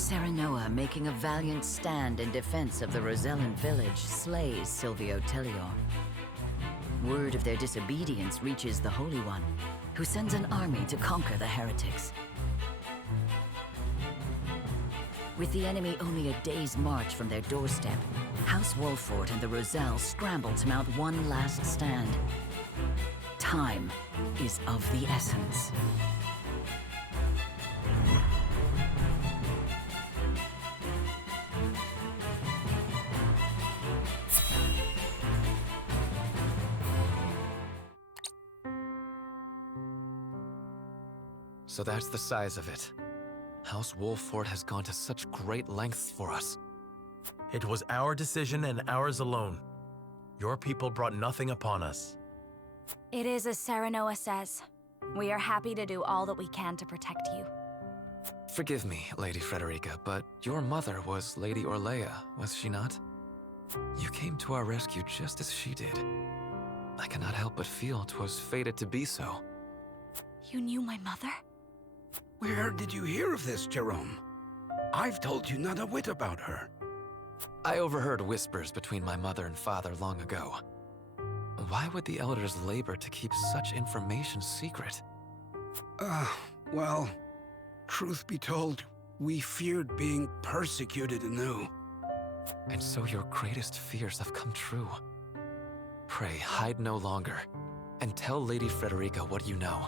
Serenoa, making a valiant stand in defense of the Rosellan village, slays Silvio Tellior. Word of their disobedience reaches the Holy One, who sends an army to conquer the heretics. With the enemy only a day's march from their doorstep, House Wolfort and the Roselle scramble to mount one last stand. Time is of the essence. So that's the size of it. House Wolfort has gone to such great lengths for us. It was our decision and ours alone. Your people brought nothing upon us. It is as Serenoa says. We are happy to do all that we can to protect you. Forgive me, Lady Frederica, but your mother was Lady Orlea, was she not? You came to our rescue just as she did. I cannot help but feel 'twas fated to be so. You knew my mother? Where did you hear of this, Jerome? I've told you not a whit about her. I overheard whispers between my mother and father long ago. Why would the elders labor to keep such information secret? Well, truth be told, we feared being persecuted anew. And so your greatest fears have come true. Pray, hide no longer, and tell Lady Frederica what you know.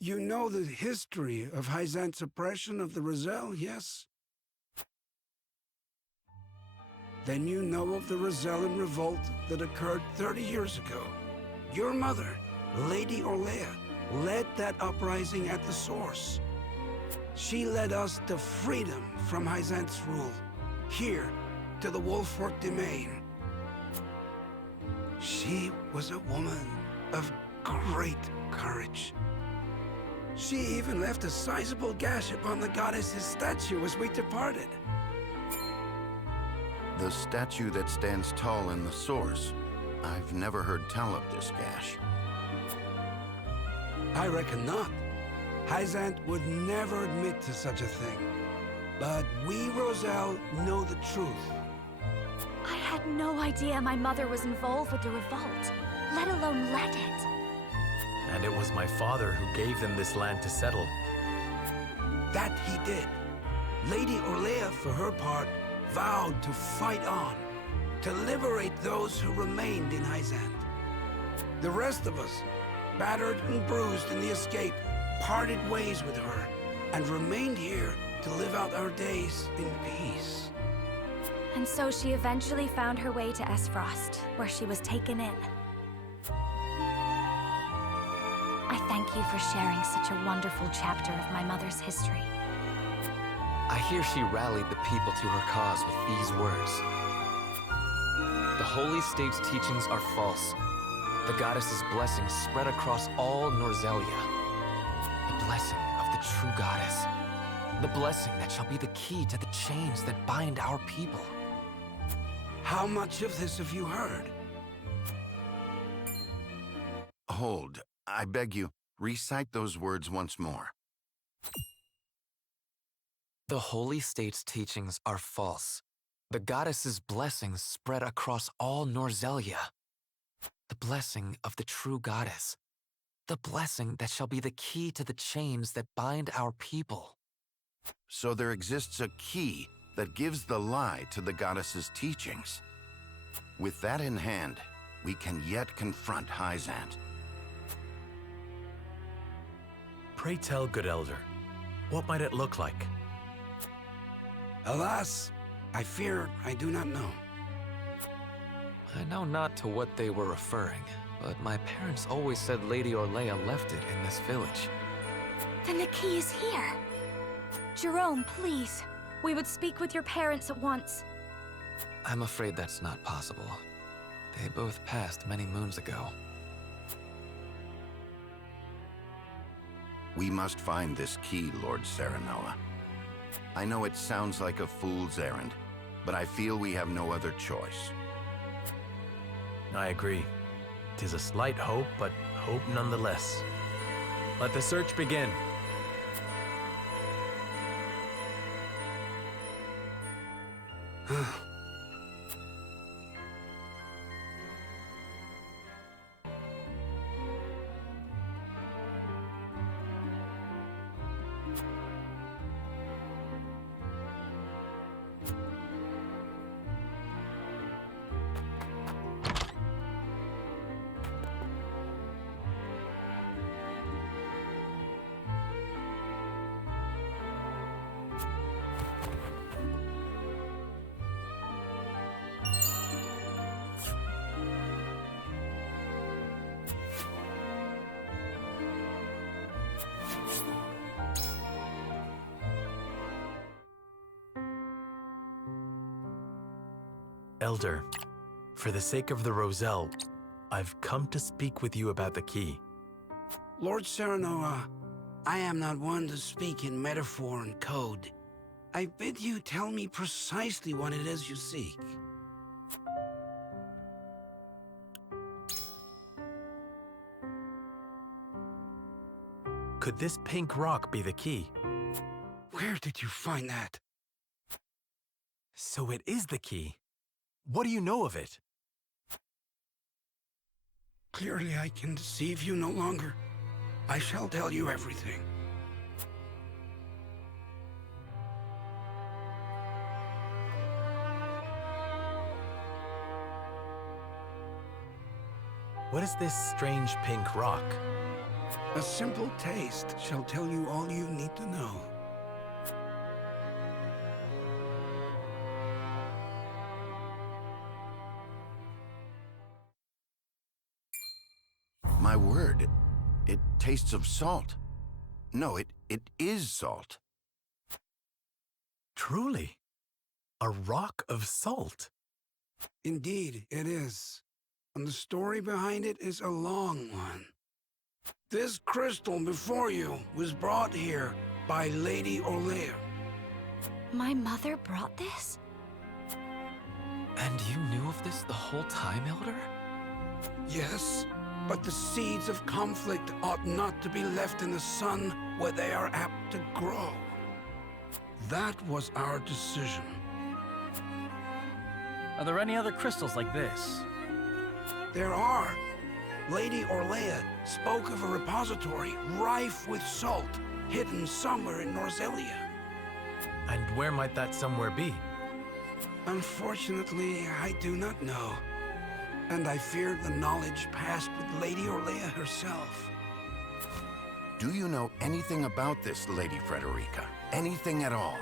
You know the history of Hyzante's oppression of the Roselle, yes? Then you know of the Rosellan revolt that occurred 30 years ago. Your mother, Lady Orlea, led that uprising at the source. She led us to freedom from Hyzante's rule, here to the Wolfort domain. She was a woman of great courage. She even left a sizable gash upon the goddess's statue as we departed. The statue that stands tall in the source. I've never heard tell of this gash. I reckon not. Hyzante would never admit to such a thing. But we, Roselle, know the truth. I had no idea my mother was involved with the revolt, let alone led it. And it was my father who gave them this land to settle. That he did. Lady Orlea, for her part, vowed to fight on, to liberate those who remained in Hyzante. The rest of us, battered and bruised in the escape, parted ways with her, and remained here to live out our days in peace. And so she eventually found her way to Esfrost, where she was taken in. I thank you for sharing such a wonderful chapter of my mother's history. I hear she rallied the people to her cause with these words. The Holy State's teachings are false. The goddess's blessings spread across all Norzelia. The blessing of the true goddess. The blessing that shall be the key to the chains that bind our people. How much of this have you heard? Hold. I beg you, recite those words once more. The Holy State's teachings are false. The goddess's blessings spread across all Norzelia. The blessing of the true goddess. The blessing that shall be the key to the chains that bind our people. So there exists a key that gives the lie to the goddess's teachings. With that in hand, we can yet confront Hyzante. Pray tell, good elder, what might it look like? Alas, I fear I do not know. I know not to what they were referring, but my parents always said Lady Orlea left it in this village. Then the key is here. Jerome, please. We would speak with your parents at once. I'm afraid that's not possible. They both passed many moons ago. We must find this key, Lord Serenoa. I know it sounds like a fool's errand, but I feel we have no other choice. I agree. 'Tis a slight hope, but hope nonetheless. Let the search begin. Elder, for the sake of the Roselle, I've come to speak with you about the key. Lord Serenoa, I am not one to speak in metaphor and code. I bid you tell me precisely what it is you seek. Could this pink rock be the key? Where did you find that? So it is the key. What do you know of it? Clearly I can deceive you no longer. I shall tell you everything. What is this strange pink rock? A simple taste shall tell you all you need to know. My word, it tastes of salt. No, it is salt. Truly, a rock of salt. Indeed, it is. And the story behind it is a long one. This crystal before you was brought here by Lady Orlea. My mother brought this? And you knew of this the whole time, Elder? Yes, but the seeds of conflict ought not to be left in the sun where they are apt to grow. That was our decision. Are there any other crystals like this? There are. Lady Orlea spoke of a repository rife with salt, hidden somewhere in Rosellan. And where might that somewhere be? Unfortunately, I do not know. And I fear the knowledge passed with Lady Orlea herself. Do you know anything about this, Lady Frederica? Anything at all?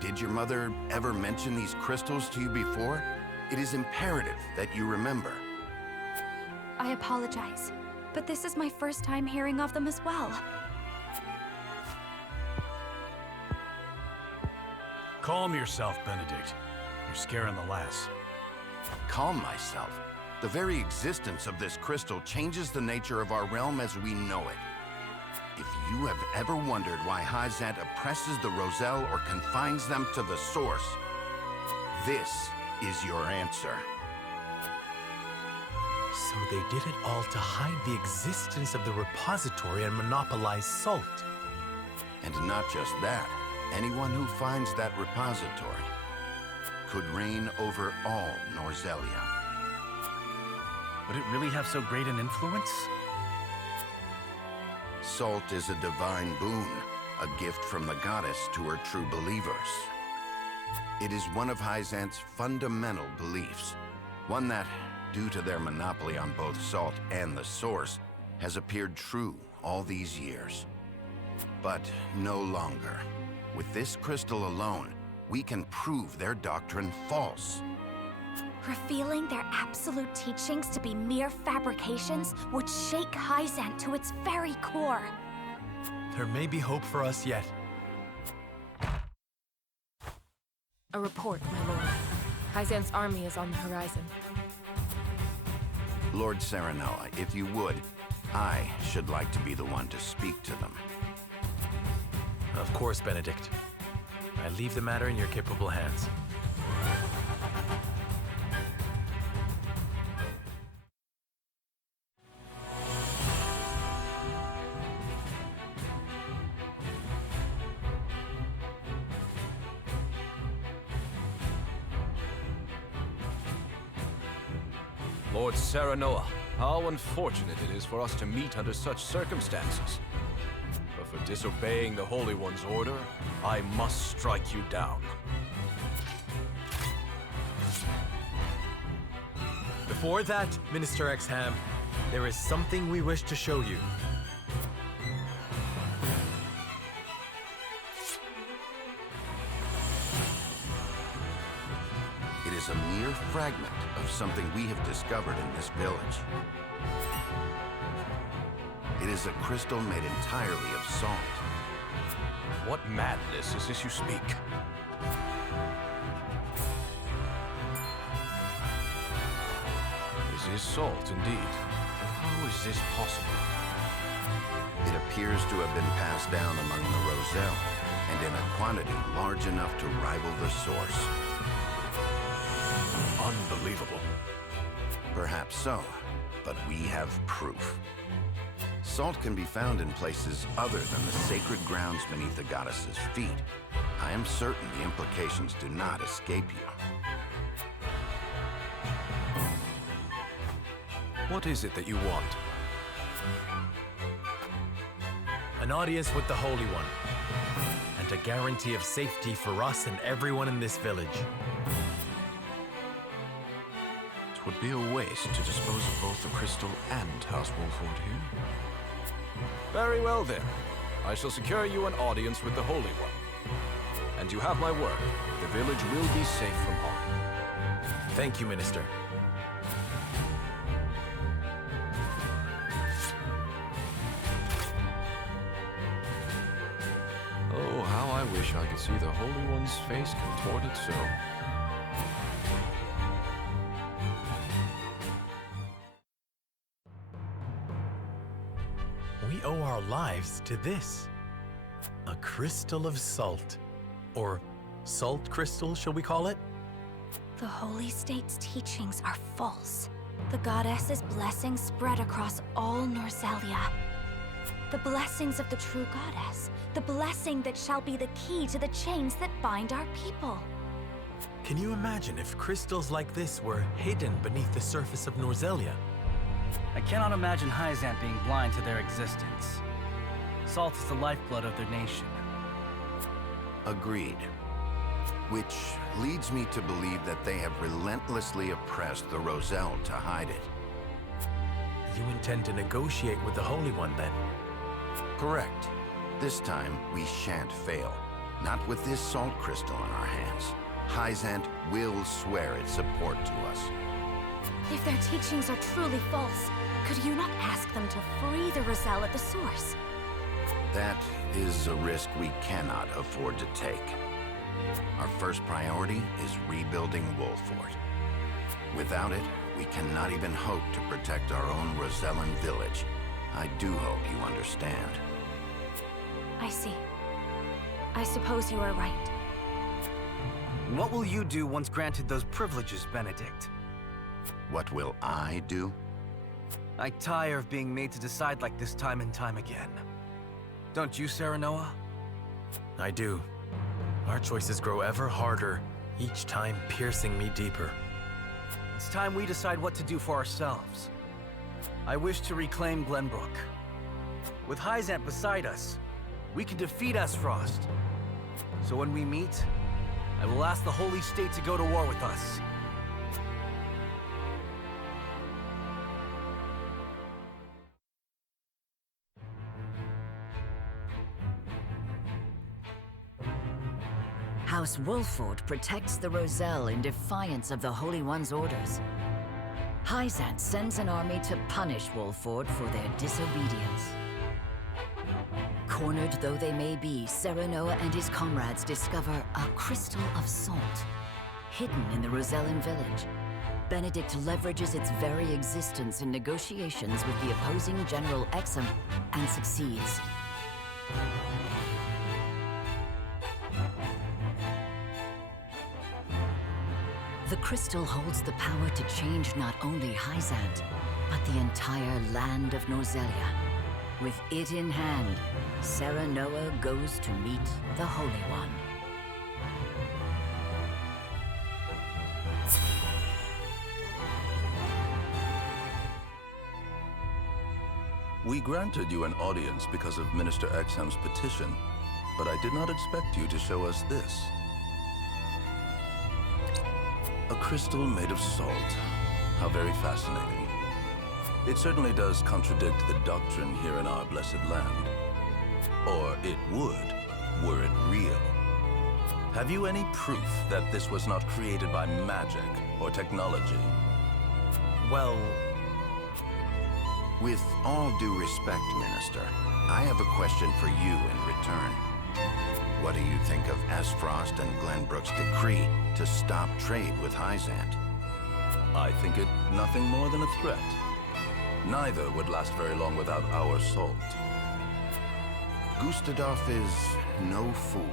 Did your mother ever mention these crystals to you before? It is imperative that you remember. I apologize, but this is my first time hearing of them as well. Calm yourself, Benedict. You're scaring the lass. Calm myself. The very existence of this crystal changes the nature of our realm as we know it. If you have ever wondered why Hyzante oppresses the Roselle or confines them to the source, this is your answer. So they did it all to hide the existence of the repository and monopolize salt. And not just that, anyone who finds that repository could reign over all Norzelia. Would it really have so great an influence? Salt is a divine boon, a gift from the goddess to her true believers. It is one of Hyzante's fundamental beliefs, one that, due to their monopoly on both salt and the source, has appeared true all these years. But no longer. With this crystal alone, we can prove their doctrine false. Revealing their absolute teachings to be mere fabrications would shake Hyzante to its very core. There may be hope for us yet. A report, my lord. Hyzante's army is on the horizon. Lord Serenoa, if you would, I should like to be the one to speak to them. Of course, Benedict. I leave the matter in your capable hands. Lord Serenoa, how unfortunate it is for us to meet under such circumstances. But for disobeying the Holy One's order, I must strike you down. Before that, Minister Exharme, there is something we wish to show you. It is a mere fragment of something we have discovered in this village. It is a crystal made entirely of salt. What madness is this you speak? This is salt, indeed. How is this possible? It appears to have been passed down among the Rosellan, and in a quantity large enough to rival the source. Unbelievable. Perhaps so, but we have proof. Salt can be found in places other than the sacred grounds beneath the goddess's feet. I am certain the implications do not escape you. What is it that you want? An audience with the Holy One, and a guarantee of safety for us and everyone in this village. It would be a waste to dispose of both the crystal and House Wolford here. Very well then. I shall secure you an audience with the Holy One. And you have my word, the village will be safe from harm. Thank you, Minister. Oh, how I wish I could see the Holy One's face contorted so. We owe our lives to this. A crystal of salt. Or salt crystal, shall we call it? The Holy State's teachings are false. The goddess's blessings spread across all Norzellia. The blessings of the true goddess. The blessing that shall be the key to the chains that bind our people. Can you imagine if crystals like this were hidden beneath the surface of Norzellia? I cannot imagine Hyzante being blind to their existence. Salt is the lifeblood of their nation. Agreed. Which leads me to believe that they have relentlessly oppressed the Rosellan to hide it. You intend to negotiate with the Holy One, then? Correct. This time, we shan't fail. Not with this salt crystal in our hands. Hyzante will swear its support to us. If their teachings are truly false, could you not ask them to free the Rosellan at the source? That is a risk we cannot afford to take. Our first priority is rebuilding Wolford. Without it, we cannot even hope to protect our own Rosellan village. I do hope you understand. I see. I suppose you are right. What will you do once granted those privileges, Benedict? What will I do? I tire of being made to decide like this time and time again. Don't you, Serenoa? I do. Our choices grow ever harder, each time piercing me deeper. It's time we decide what to do for ourselves. I wish to reclaim Glenbrook. With Hyzante beside us, we can defeat Asfrost. So when we meet, I will ask the Holy State to go to war with us. House Wolford protects the Rosellan in defiance of the Holy One's orders. Hyzante sends an army to punish Wolford for their disobedience. Cornered though they may be, Serenoa and his comrades discover a crystal of salt, hidden in the Rosellan village. Benedict leverages its very existence in negotiations with the opposing General Exharme and succeeds. The crystal holds the power to change not only Hyzante, but the entire land of Norzellia. With it in hand, Serenoa goes to meet the Holy One. We granted you an audience because of Minister Exharme's petition, but I did not expect you to show us this. A crystal made of salt. How very fascinating. It certainly does contradict the doctrine here in our blessed land. Or it would, were it real. Have you any proof that this was not created by magic or technology? Well... With all due respect, Minister, I have a question for you in return. What do you think of Esfrost and Glenbrook's decree to stop trade with Hyzante? I think it nothing more than a threat. Neither would last very long without our salt. Gustadolph is no fool.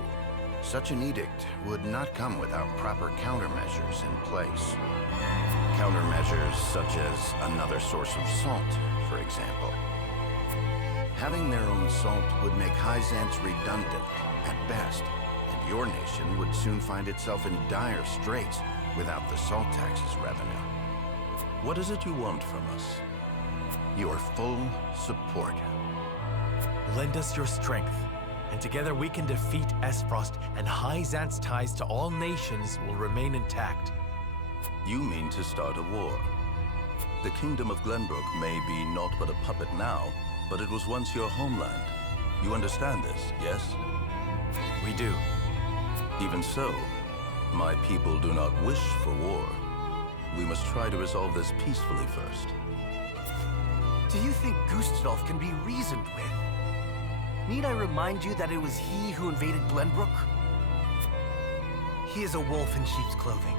Such an edict would not come without proper countermeasures in place. Countermeasures such as another source of salt, for example. Having their own salt would make Hyzante redundant, at best, and your nation would soon find itself in dire straits without the salt tax's revenue. What is it you want from us? Your full support. Lend us your strength, and together we can defeat Esfrost, and Hyzante's ties to all nations will remain intact. You mean to start a war? The Kingdom of Glenbrook may be naught but a puppet now, but it was once your homeland. You understand this, yes? We do. Even so, my people do not wish for war. We must try to resolve this peacefully first. Do you think Gustadolph can be reasoned with? Need I remind you that it was he who invaded Glenbrook? He is a wolf in sheep's clothing.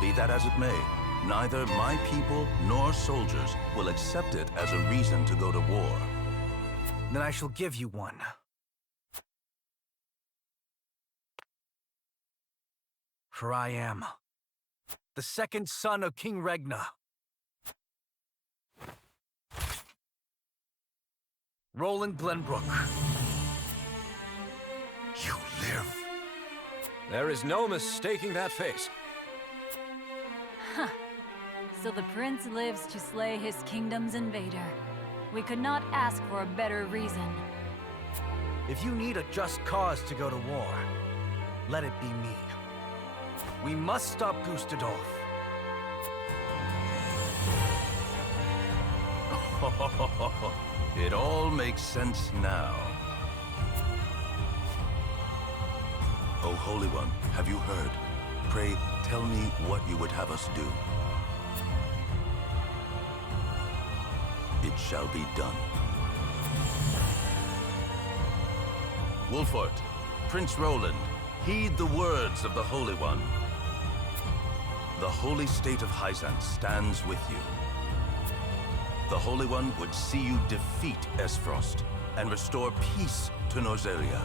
Be that as it may, neither my people nor soldiers will accept it as a reason to go to war. Then I shall give you one. For I am the second son of King Regna. Roland Glenbrook. You live. There is no mistaking that face. Huh. So the prince lives to slay his kingdom's invader. We could not ask for a better reason. If you need a just cause to go to war, let it be me. We must stop Gustadolph. It all makes sense now. O Holy One, have you heard? Pray, tell me what you would have us do. It shall be done. Wolfort, Prince Roland, heed the words of the Holy One. The holy state of Hyzante stands with you. The Holy One would see you defeat Esfrost and restore peace to Norzelia.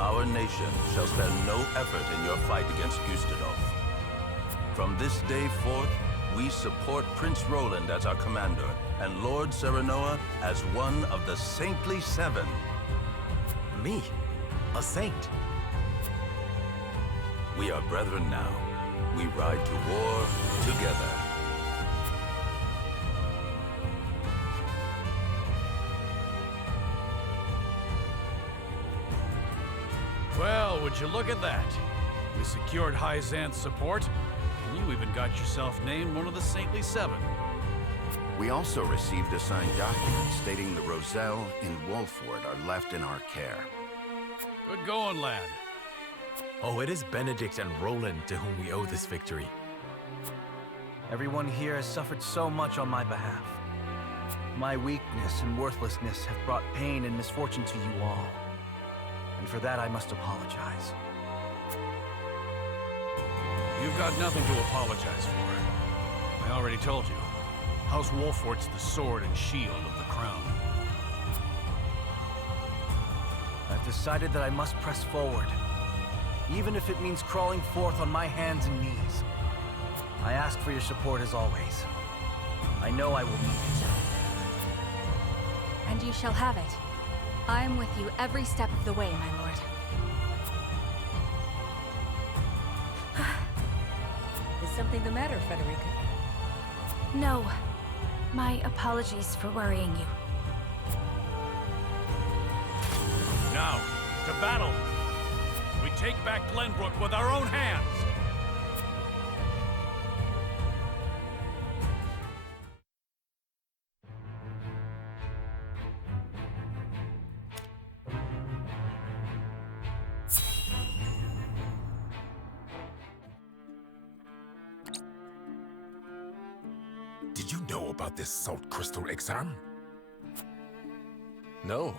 Our nation shall spare no effort in your fight against Gustadolph. From this day forth, we support Prince Roland as our commander and Lord Serenoa as one of the Saintly Seven. Me? A saint? We are brethren now. We ride to war together. Well, would you look at that? We secured Hyzante's support, and you even got yourself named one of the Saintly Seven. We also received a signed document stating the Rosellan in Wolford are left in our care. Good going, lad. Oh, it is Benedict and Roland to whom we owe this victory. Everyone here has suffered so much on my behalf. My weakness and worthlessness have brought pain and misfortune to you all. And for that I must apologize. You've got nothing to apologize for. I already told you. House Wolfort's the sword and shield of the crown. I've decided that I must press forward, even if it means crawling forth on my hands and knees. I ask for your support as always. I know I will need it. And you shall have it. I am with you every step of the way, my lord. Is something the matter, Frederica? No. My apologies for worrying you. Now, to battle! We take back Glenbrook with our own hands! Did you know about this salt crystal Exharme? No.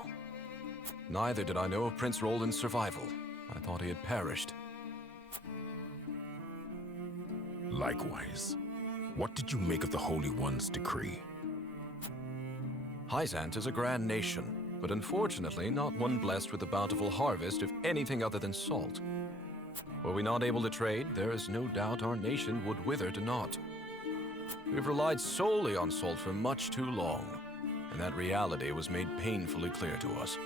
Neither did I know of Prince Roland's survival. I thought he had perished. Likewise. What did you make of the Holy One's decree? Hyzante is a grand nation, but unfortunately not one blessed with a bountiful harvest of anything other than salt. Were we not able to trade, there is no doubt our nation would wither to naught. We've relied solely on salt for much too long, and that reality was made painfully clear to us.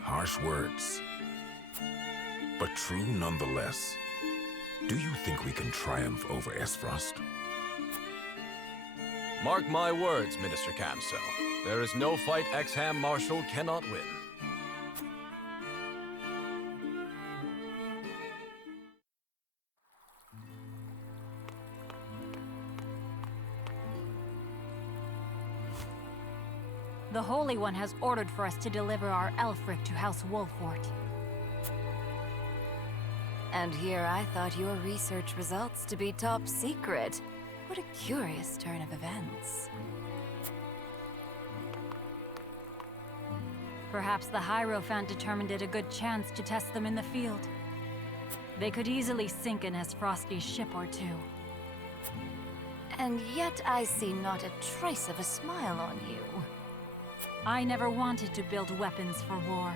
Harsh words, but true nonetheless. Do you think we can triumph over Esfrost? Mark my words, Minister Kamsell. There is no fight Exharme Marshal cannot win. The Holy One has ordered for us to deliver our Elfric to House Wolfort. And here I thought your research results to be top secret. What a curious turn of events. Perhaps the Hierophant determined it a good chance to test them in the field. They could easily sink an Esfrosti's ship or two. And yet I see not a trace of a smile on you. I never wanted to build weapons for war.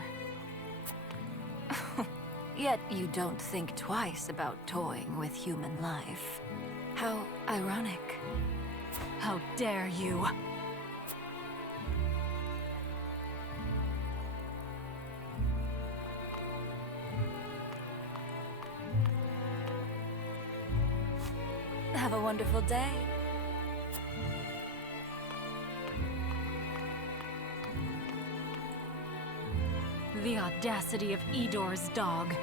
Yet you don't think twice about toying with human life. How ironic. How dare you! Have a wonderful day. The audacity of Edor's dog.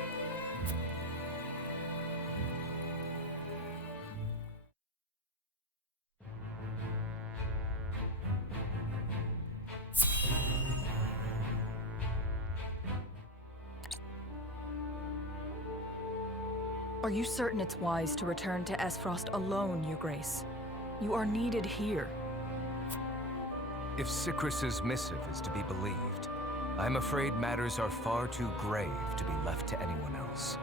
Are you certain it's wise to return to Esfrost alone, Your Grace? You are needed here. If Sikrus's missive is to be believed, I'm afraid matters are far too grave to be left to anyone else.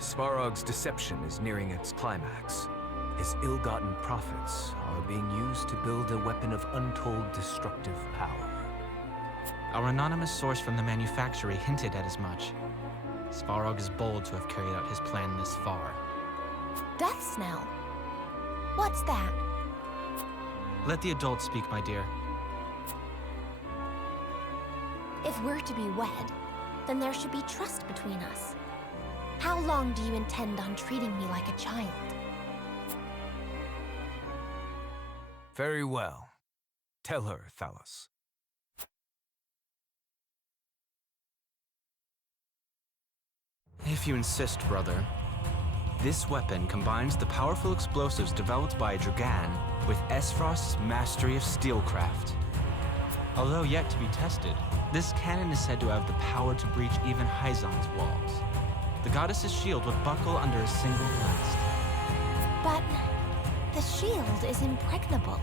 Svarog's deception is nearing its climax. His ill-gotten profits are being used to build a weapon of untold destructive power. Our anonymous source from the manufactory hinted at as much. Svarog is bold to have carried out his plan this far. Death Snell? What's that? Let the adults speak, my dear. If we're to be wed, then there should be trust between us. How long do you intend on treating me like a child? Very well. Tell her, Thalos. If you insist, brother. This weapon combines the powerful explosives developed by Dragan with Esfrost's mastery of steelcraft. Although yet to be tested, this cannon is said to have the power to breach even Hyzante's walls. The goddess's shield would buckle under a single blast. But the shield is impregnable.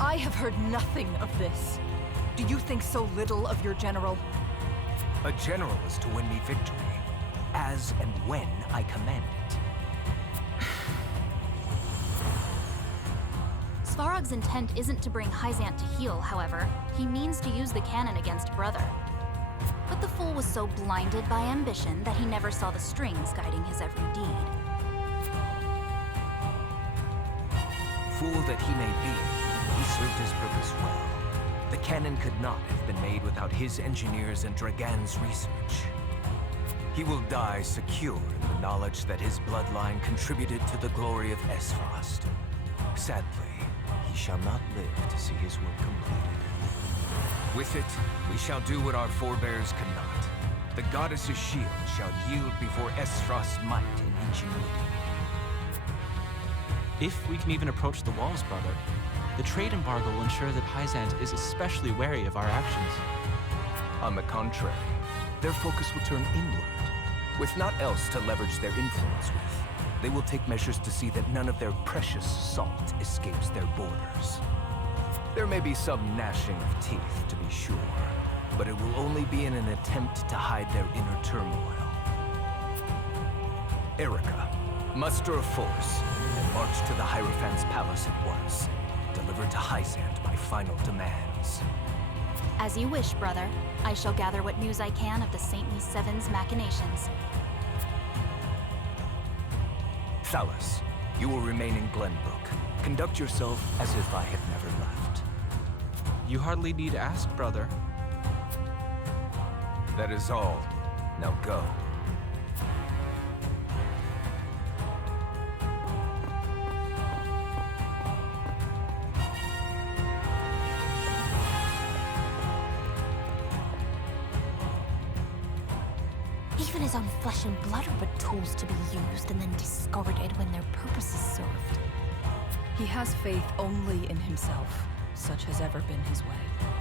I have heard nothing of this. Do you think so little of your general? A general is to win me victory, as and when I command it. Svarog's intent isn't to bring Hyzante to heel, however. He means to use the cannon against Brother. But the fool was so blinded by ambition that he never saw the strings guiding his every deed. Fool that he may be, he served his purpose well. The cannon could not have been made without his engineers and Dragan's research. He will die secure in the the knowledge that his bloodline contributed to the glory of Esfrost. Sadly, he shall not live to see his work completed. With it, we shall do what our forebears could not. The goddess's shield shall yield before Esfrost's might and ingenuity. If we can even approach the walls, brother, the trade embargo will ensure that Hyzante is especially wary of our actions. On the contrary, their focus will turn inward. With naught else to leverage their influence with, they will take measures to see that none of their precious salt escapes their borders. There may be some gnashing of teeth, to be sure, but it will only be in an attempt to hide their inner turmoil. Erica, muster a force and march to the Hierophant's palace at once. Deliver to Hyzante my final demands. As you wish, brother. I shall gather what news I can of the Saintly Seven's machinations. Thalas, you will remain in Glenbrook. Conduct yourself as if I had never left. You hardly need to ask, brother. That is all. Now go. Even his own flesh and blood are but tools to be used and then discarded when their purpose is served. He has faith only in himself. Such has ever been his way.